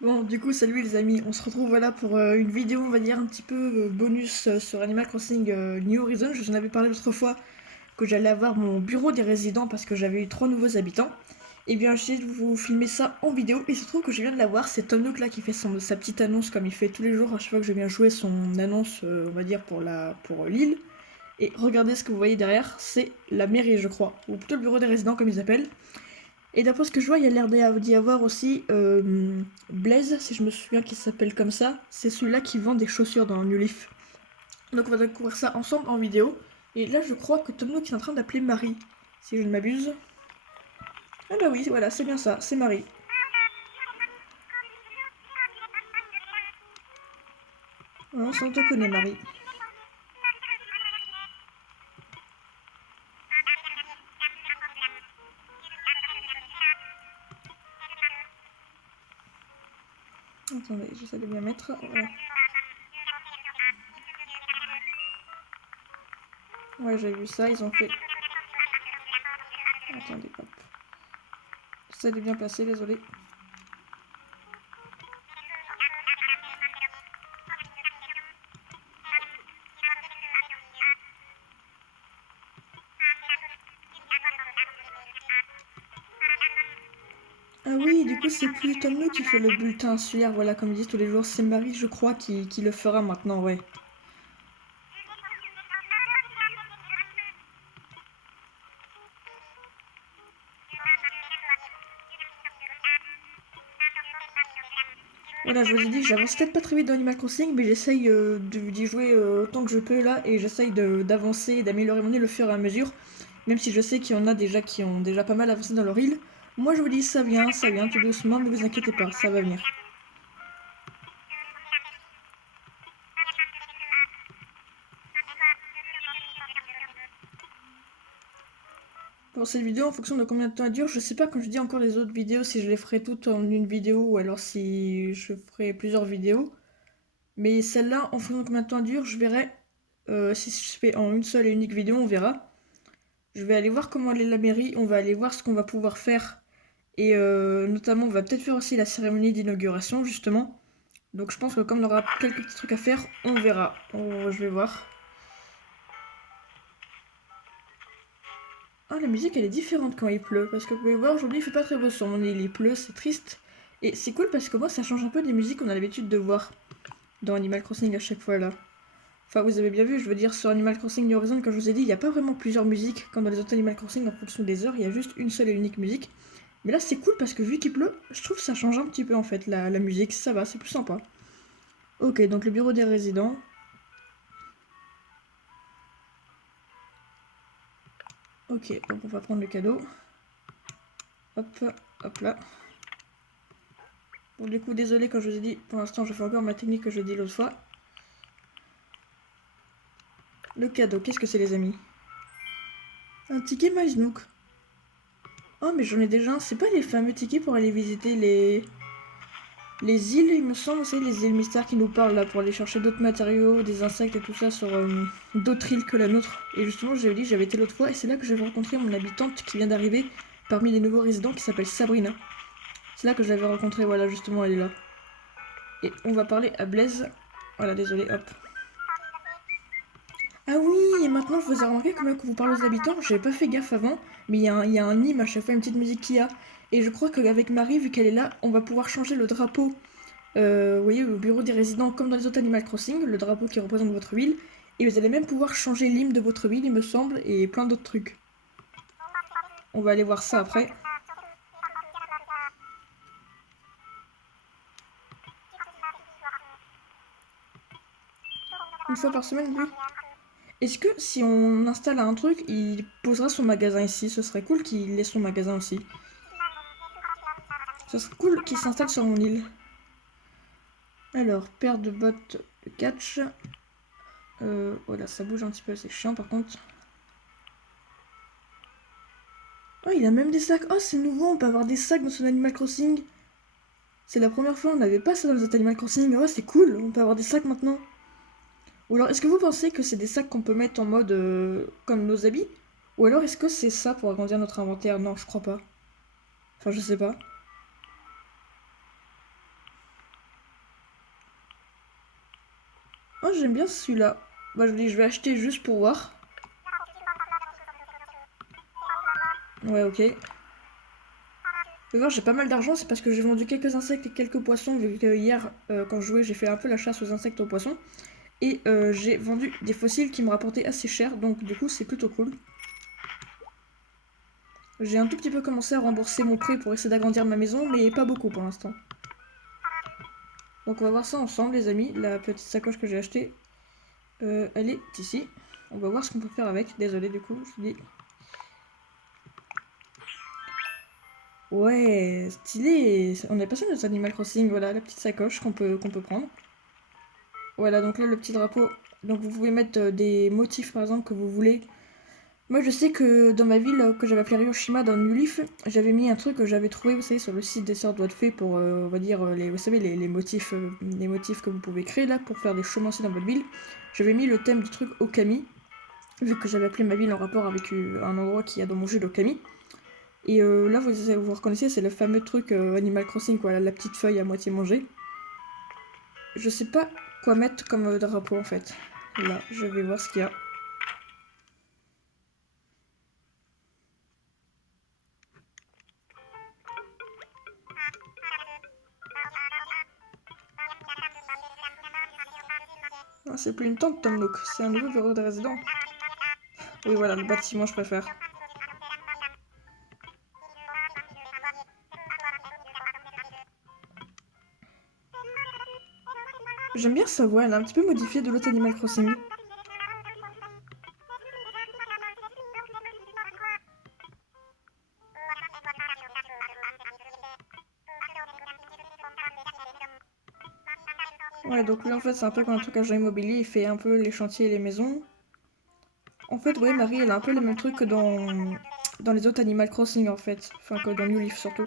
Bon, du coup, salut les amis, on se retrouve voilà pour une vidéo, on va dire, un petit peu bonus sur Animal Crossing New Horizons. Je vous en avais parlé l'autre fois que j'allais avoir mon bureau des résidents parce que j'avais eu 3 nouveaux habitants. Et bien, j'ai essayé de vous filmer ça en vidéo et il se trouve que je viens de l'avoir. C'est Tom Nook là qui fait sa petite annonce comme il fait tous les jours à chaque fois que je viens jouer son annonce, on va dire, pour l'île. Et regardez ce que vous voyez derrière, c'est la mairie, je crois, ou plutôt le bureau des résidents comme ils appellent. Et d'après ce que je vois, il y a l'air d'y avoir aussi Blaze, si je me souviens qu'il s'appelle comme ça. C'est celui-là qui vend des chaussures dans New Leaf. Donc on va découvrir ça ensemble en vidéo. Et là, je crois que Tom Nook est en train d'appeler Marie, si je ne m'abuse. Ah bah oui, voilà, c'est bien ça, c'est Marie. Non, ça on te connaît, Marie. Attendez, j'essaie de bien mettre. Voilà. Ouais, j'ai vu ça, ils ont fait... Attendez, hop. J'essaie de bien placer, désolé. Ah oui, du coup, c'est plus Tom Nook qui fait le bulletin insulaire, voilà, comme ils disent tous les jours. C'est Marie, je crois, qui le fera maintenant, ouais. Voilà, je vous ai dit, j'avance peut-être pas très vite dans Animal Crossing, mais j'essaye d'y jouer autant que je peux là, et j'essaye d'avancer et d'améliorer mon île au fur et à mesure, même si je sais qu'il y en a déjà qui ont déjà pas mal avancé dans leur île. Moi je vous dis, ça vient tout doucement, ne vous inquiétez pas, ça va venir. Pour cette vidéo, en fonction de combien de temps elle dure, je sais pas, quand je dis encore les autres vidéos, si je les ferai toutes en une vidéo, ou alors si je ferai plusieurs vidéos. Mais celle-là, en fonction de combien de temps elle dure, je verrai. Si je fais en une seule et unique vidéo, on verra. Je vais aller voir comment elle est la mairie, on va aller voir ce qu'on va pouvoir faire. Et notamment, on va peut-être faire aussi la cérémonie d'inauguration, justement. Donc je pense que comme on aura quelques petits trucs à faire, on verra. Je vais voir. Ah, la musique, elle est différente quand il pleut. Parce que vous pouvez voir, aujourd'hui, il fait pas très beau sur mon île. Il pleut, c'est triste. Et c'est cool parce que moi, ça change un peu des musiques qu'on a l'habitude de voir dans Animal Crossing à chaque fois, là. Enfin, vous avez bien vu, je veux dire, sur Animal Crossing New Horizons, comme je vous ai dit, il n'y a pas vraiment plusieurs musiques comme dans les autres Animal Crossing en fonction des heures, il y a juste une seule et unique musique. Mais là, c'est cool parce que vu qu'il pleut, je trouve que ça change un petit peu en fait, la musique, ça va, c'est plus sympa. Ok, donc le bureau des résidents. Ok, donc on va prendre le cadeau. Hop, hop là. Bon, du coup, désolé quand je vous ai dit, pour l'instant, je fais encore ma technique que je dis l'autre fois. Le cadeau, qu'est-ce que c'est, les amis? Un ticket MySnook. Oh, mais j'en ai déjà un. C'est pas les fameux tickets pour aller visiter les îles, il me semble, c'est les îles mystères qui nous parlent là pour aller chercher d'autres matériaux, des insectes et tout ça sur d'autres îles que la nôtre. Et justement, j'avais dit, j'avais été l'autre fois et c'est là que j'avais rencontré mon habitante qui vient d'arriver parmi les nouveaux résidents qui s'appelle Sabrina. C'est là que je l'avais rencontrée, voilà, justement, elle est là. Et on va parler à Blaise. Voilà, désolé, hop. Ah oui, et maintenant je vous ai remarqué quand même que vous parlez aux habitants, j'avais pas fait gaffe avant, mais il y a un hymne à chaque fois, une petite musique qu'il y a. Et je crois qu'avec Marie, vu qu'elle est là, on va pouvoir changer le drapeau. Vous voyez, au bureau des résidents, comme dans les autres Animal Crossing, le drapeau qui représente votre ville. Et vous allez même pouvoir changer l'hymne de votre ville, il me semble, et plein d'autres trucs. On va aller voir ça après. Une fois par semaine, oui. Est-ce que si on installe un truc, il posera son magasin ici? Ce serait cool qu'il laisse son magasin aussi. Ce serait cool qu'il s'installe sur mon île. Alors, paire de bottes de catch. Voilà, ça bouge un petit peu, c'est chiant par contre. Oh, il a même des sacs. Oh, c'est nouveau, on peut avoir des sacs dans son Animal Crossing. C'est la première fois, on n'avait pas ça dans les autres Animal Crossing. Ouais, c'est cool, on peut avoir des sacs maintenant. Ou alors, est-ce que vous pensez que c'est des sacs qu'on peut mettre en mode comme nos habits? Ou alors, est-ce que c'est ça pour agrandir notre inventaire? Non, je crois pas. Enfin, je sais pas. Oh, j'aime bien celui-là. Bah, je dis, je vais acheter juste pour voir. Ouais, ok. Vous pouvez voir, j'ai pas mal d'argent, c'est parce que j'ai vendu quelques insectes et quelques poissons, vu que hier, quand je jouais, j'ai fait un peu la chasse aux insectes et aux poissons. Et j'ai vendu des fossiles qui me rapportaient assez cher, donc du coup, c'est plutôt cool. J'ai un tout petit peu commencé à rembourser mon prêt pour essayer d'agrandir ma maison, mais pas beaucoup pour l'instant. Donc on va voir ça ensemble, les amis. La petite sacoche que j'ai achetée, elle est ici. On va voir ce qu'on peut faire avec. Désolé du coup, je te dis. Ouais, stylé. On est passé notre Animal Crossing. Voilà, la petite sacoche qu'on peut prendre. Voilà, donc là, le petit drapeau. Donc vous pouvez mettre des motifs, par exemple, que vous voulez. Moi, je sais que dans ma ville, que j'avais appelée Ryoshima, dans New Leaf, j'avais mis un truc que j'avais trouvé, vous savez, sur le site des Sœurs Doigts de Fée pour, on va dire, vous savez, les motifs que vous pouvez créer là pour faire des chemins dans votre ville. J'avais mis le thème du truc Okami, vu que j'avais appelé ma ville en rapport avec un endroit qui a dans mon jeu d'Okami. Et là, vous reconnaissez, c'est le fameux truc Animal Crossing, quoi, la petite feuille à moitié mangée. Je sais pas quoi mettre comme drapeau en fait. Là, je vais voir ce qu'il y a. Ah, c'est plus une tente, Tom Nook, c'est un nouveau bureau de résident. Oui, voilà, le bâtiment, je préfère. J'aime bien sa voix, elle est un petit peu modifiée de l'autre Animal Crossing. Ouais, donc lui en fait c'est un peu comme un truc agent immobilier, il fait un peu les chantiers et les maisons. En fait, ouais, Marie, elle a un peu les mêmes trucs que dans les autres Animal Crossing en fait. Enfin, que dans New Leaf surtout.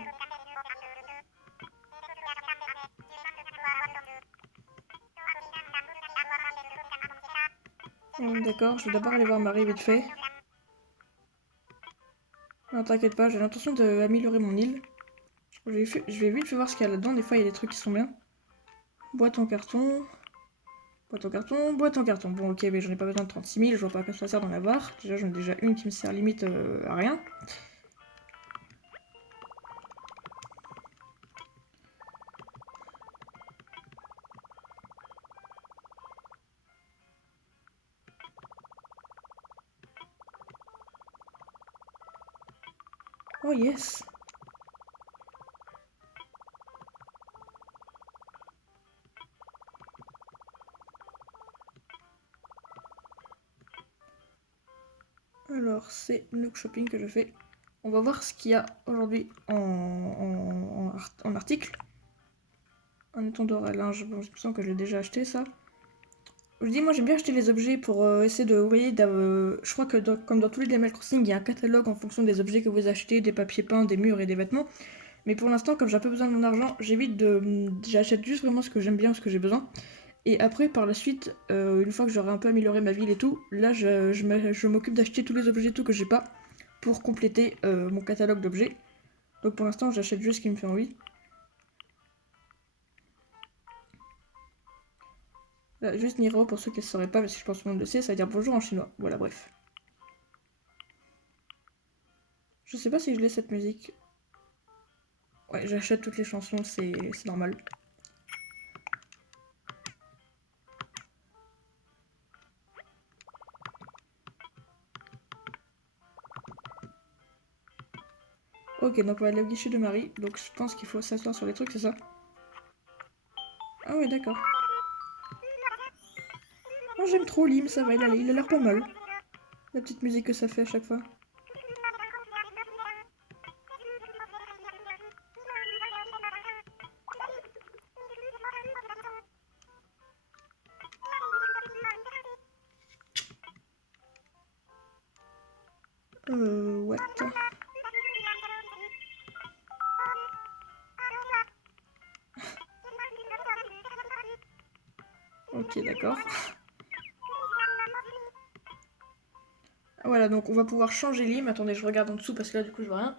D'accord, je vais d'abord aller voir Marie vite fait. Non, t'inquiète pas, j'ai l'intention d'améliorer mon île. Je vais vite fait voir ce qu'il y a là-dedans, des fois il y a des trucs qui sont bien. Boîte en carton. Boîte en carton, boîte en carton. Bon, ok, mais j'en ai pas besoin de 36 000, je vois pas à quoi ça sert d'en avoir. Déjà, j'en ai déjà une qui me sert limite à rien. Oh yes. Alors, c'est Nook Shopping que je fais. On va voir ce qu'il y a aujourd'hui en article. Un étendard à linge, bon, j'ai l'impression que je l'ai déjà acheté ça. Je dis, moi j'aime bien acheter les objets pour essayer de. Vous voyez, je crois que comme dans tous les Animal Crossing, il y a un catalogue en fonction des objets que vous achetez, des papiers peints, des murs et des vêtements. Mais pour l'instant, comme j'ai un peu besoin de mon argent, j'évite de. J'achète juste vraiment ce que j'aime bien, ce que j'ai besoin. Et après, par la suite, une fois que j'aurai un peu amélioré ma ville et tout, là je m'occupe d'acheter tous les objets et tout que j'ai pas pour compléter mon catalogue d'objets. Donc pour l'instant, j'achète juste ce qui me fait envie. Là, juste Niro pour ceux qui ne sauraient pas, parce que je pense que tout le monde le sait, ça veut dire bonjour en chinois. Voilà, bref. Je sais pas si je laisse cette musique. Ouais, j'achète toutes les chansons, c'est normal. Ok, donc on va aller au guichet de Marie. Donc je pense qu'il faut s'asseoir sur les trucs, c'est ça? Ah ouais, d'accord. Moi j'aime trop Lim, ça va, il a l'air pas mal. La petite musique que ça fait à chaque fois. What? Ok, d'accord. Voilà, donc on va pouvoir changer Lim. Attendez, je regarde en dessous parce que là, du coup, je vois rien.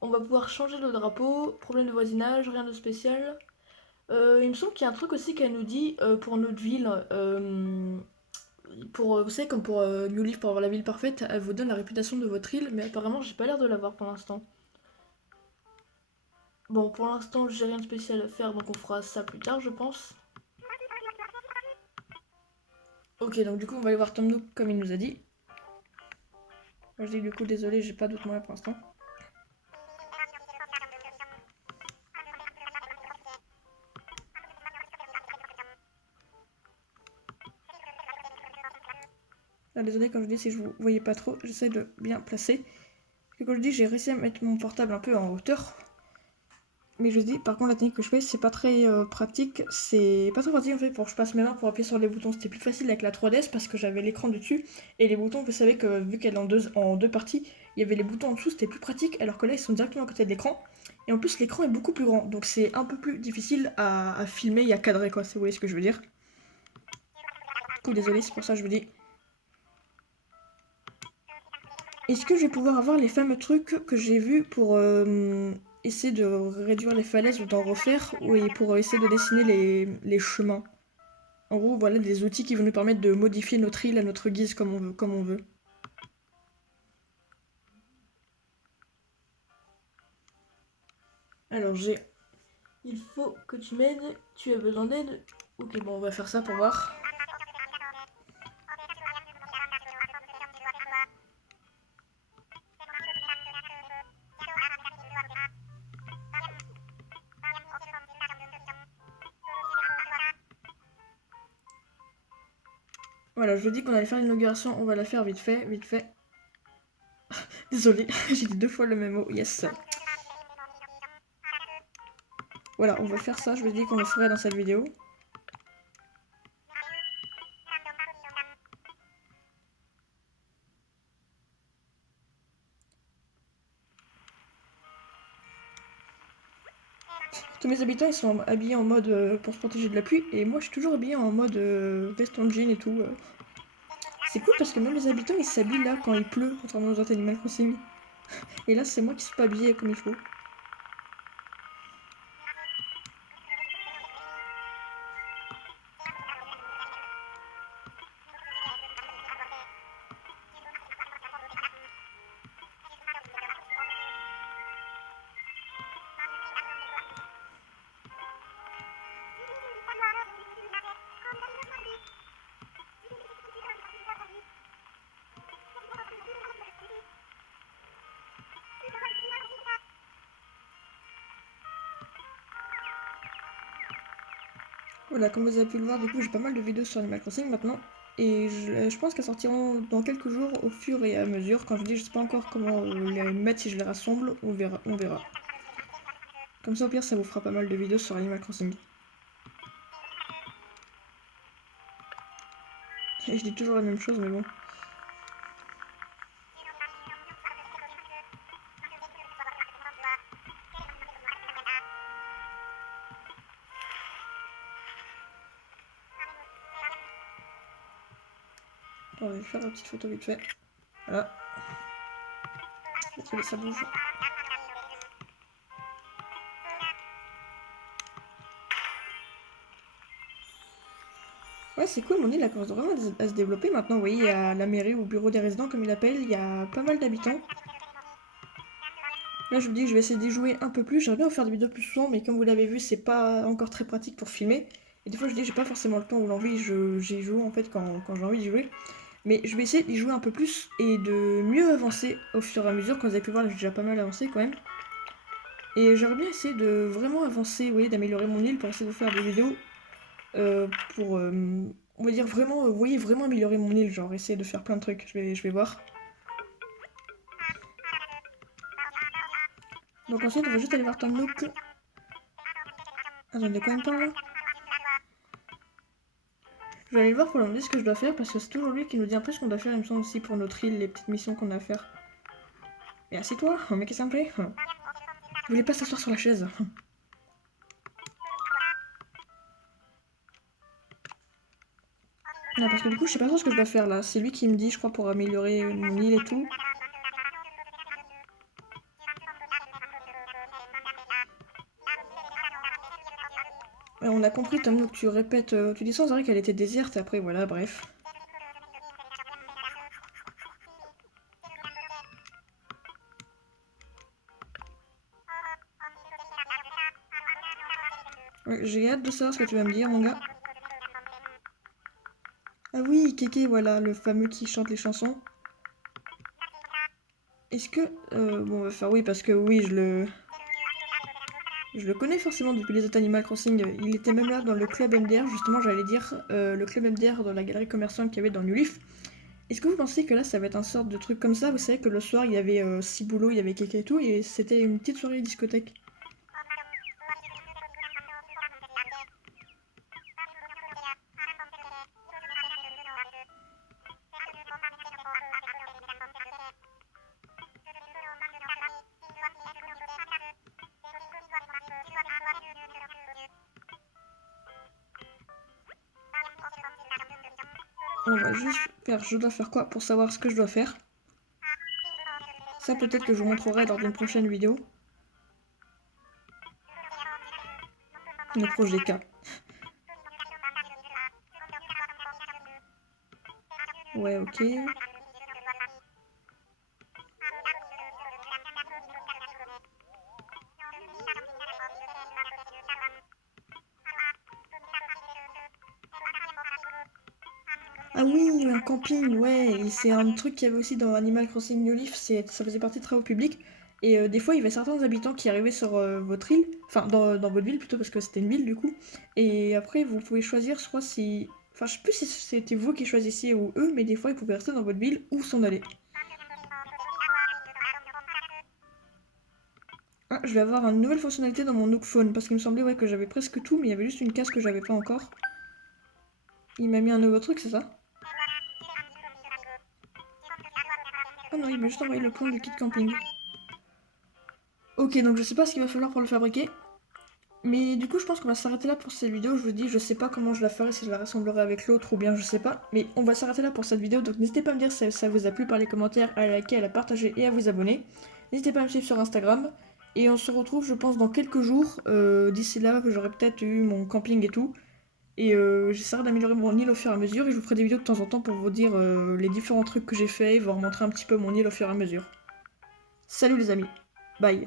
On va pouvoir changer le drapeau. Problème de voisinage, rien de spécial. Il me semble qu'il y a un truc aussi qu'elle nous dit pour notre ville. Vous savez, comme pour New Leaf, pour avoir la ville parfaite, elle vous donne la réputation de votre île, mais apparemment, j'ai pas l'air de l'avoir pour l'instant. Bon, pour l'instant, j'ai rien de spécial à faire, donc on fera ça plus tard, je pense. Ok, donc du coup, on va aller voir Tom Nook comme il nous a dit. Moi, je dis du coup, désolé, j'ai pas d'autres moyens pour l'instant. Là, désolé, quand je dis si je vous voyais pas trop, j'essaie de bien placer. Et quand je dis, j'ai réussi à mettre mon portable un peu en hauteur. Mais je dis, par contre, la technique que je fais, c'est pas très pratique. C'est pas très pratique en fait pour que je passe mes mains pour appuyer sur les boutons. C'était plus facile avec la 3DS parce que j'avais l'écran dessus. Et les boutons, vous savez que vu qu'elle est en deux parties, il y avait les boutons en dessous, c'était plus pratique. Alors que là, ils sont directement à côté de l'écran. Et en plus, l'écran est beaucoup plus grand. Donc c'est un peu plus difficile à filmer et à cadrer, quoi, si vous voyez ce que je veux dire. Du coup, désolé, c'est pour ça que je vous dis. Est-ce que je vais pouvoir avoir les fameux trucs que j'ai vus pour essayer de réduire les falaises ou d'en refaire, ou pour essayer de dessiner les chemins? En gros, voilà des outils qui vont nous permettre de modifier notre île à notre guise comme on veut. Alors j'ai... Il faut que tu m'aides, tu as besoin d'aide? Ok, bon, on va faire ça pour voir. Voilà, je dis qu'on allait faire l'inauguration, on va la faire vite fait, vite fait. Désolé, j'ai dit 2 fois le même mot, yes. Voilà, on va faire ça, je vous dis qu'on le ferait dans cette vidéo. Tous mes habitants ils sont habillés en mode pour se protéger de la pluie et moi je suis toujours habillée en mode veste en jean et tout. C'est cool parce que même les habitants ils s'habillent là quand il pleut, contrairement aux autres Animal Crossing. Et là c'est moi qui suis pas habillée comme il faut. Voilà, comme vous avez pu le voir, du coup j'ai pas mal de vidéos sur Animal Crossing maintenant. Et je pense qu'elles sortiront dans quelques jours au fur et à mesure. Quand je dis je sais pas encore comment les mettre, si je les rassemble, on verra, on verra. Comme ça au pire ça vous fera pas mal de vidéos sur Animal Crossing. Et je dis toujours la même chose mais bon. On va faire une petite photo vite fait. Voilà. Désolé, ça bouge. Ouais, c'est cool, mon île commence vraiment à se développer maintenant. Vous voyez, il y a la mairie ou bureau des résidents, comme il appelle, il y a pas mal d'habitants. Là, je vous dis, je vais essayer d'y jouer un peu plus. J'aimerais bien vous faire des vidéos plus souvent, mais comme vous l'avez vu, c'est pas encore très pratique pour filmer. Et des fois, je dis, j'ai pas forcément le temps ou l'envie, j'y joue en fait quand j'ai envie d'y jouer. Mais je vais essayer d'y jouer un peu plus et de mieux avancer au fur et à mesure. Comme vous avez pu voir, j'ai déjà pas mal avancé quand même. Et j'aimerais bien essayer de vraiment avancer, vous voyez, d'améliorer mon île pour essayer de vous faire des vidéos pour, on va dire vraiment, vous voyez, vraiment améliorer mon île, genre essayer de faire plein de trucs. Je vais voir. Donc ensuite, on va juste aller voir Tom Nook. Attendez, combien de temps là? Je vais aller le voir pour lui demander ce que je dois faire parce que c'est toujours lui qui nous dit un peu ce qu'on doit faire, il me semble aussi pour notre île, les petites missions qu'on a à faire. Et assieds-toi, mais qu'est-ce que ça me plaît? Vous voulez pas s'asseoir sur la chaise? Ah, parce que du coup, je sais pas trop ce que je dois faire là. C'est lui qui me dit, je crois, pour améliorer mon île et tout. Ouais, on a compris, Tom Nook, tu répètes, tu dis sans arrêt qu'elle était déserte, après voilà, bref. Ouais, j'ai hâte de savoir ce que tu vas me dire, mon gars. Ah oui, Kéké, voilà, le fameux qui chante les chansons. Est-ce que... bon, on va faire oui, parce que oui, je le connais forcément depuis les autres Animal Crossing. Il était même là dans le club MDR, justement, j'allais dire, le club MDR dans la galerie commerçante qu'il y avait dans New Leaf. Est-ce que vous pensez que là, ça va être un sorte de truc comme ça? Vous savez que le soir, il y avait Ciboulot, il y avait Kéké et tout, et c'était une petite soirée discothèque. On va juste faire je dois faire quoi pour savoir ce que je dois faire. Ça, peut-être que je vous montrerai lors d'une prochaine vidéo. Une approche des cas. Ouais, ok. Ah oui, un camping, ouais, et c'est un truc qu'il y avait aussi dans Animal Crossing New Leaf, ça faisait partie de travaux publics. Et des fois, il y avait certains habitants qui arrivaient sur votre île, enfin dans votre ville plutôt, parce que c'était une ville du coup. Et après, vous pouvez choisir, je crois, si. Enfin, je sais plus si c'était vous qui choisissiez ou eux, mais des fois, ils pouvaient rester dans votre ville ou s'en aller. Ah, je vais avoir une nouvelle fonctionnalité dans mon Nook Phone, parce qu'il me semblait ouais, que j'avais presque tout, mais il y avait juste une case que j'avais pas encore. Il m'a mis un nouveau truc, c'est ça? Oh non, il m'a juste envoyé le plan du kit camping. Ok, donc je sais pas ce qu'il va falloir pour le fabriquer. Mais du coup, je pense qu'on va s'arrêter là pour cette vidéo. Je vous dis, je sais pas comment je la ferai, si je la rassemblerai avec l'autre ou bien je sais pas. Mais on va s'arrêter là pour cette vidéo. Donc n'hésitez pas à me dire si ça vous a plu par les commentaires, à liker, à la partager et à vous abonner. N'hésitez pas à me suivre sur Instagram. Et on se retrouve, je pense, dans quelques jours. D'ici là, j'aurai peut-être eu mon camping et tout. Et j'essaierai d'améliorer mon île au fur et à mesure. Et je vous ferai des vidéos de temps en temps pour vous dire les différents trucs que j'ai fait et vous remontrer un petit peu mon île au fur et à mesure. Salut les amis. Bye.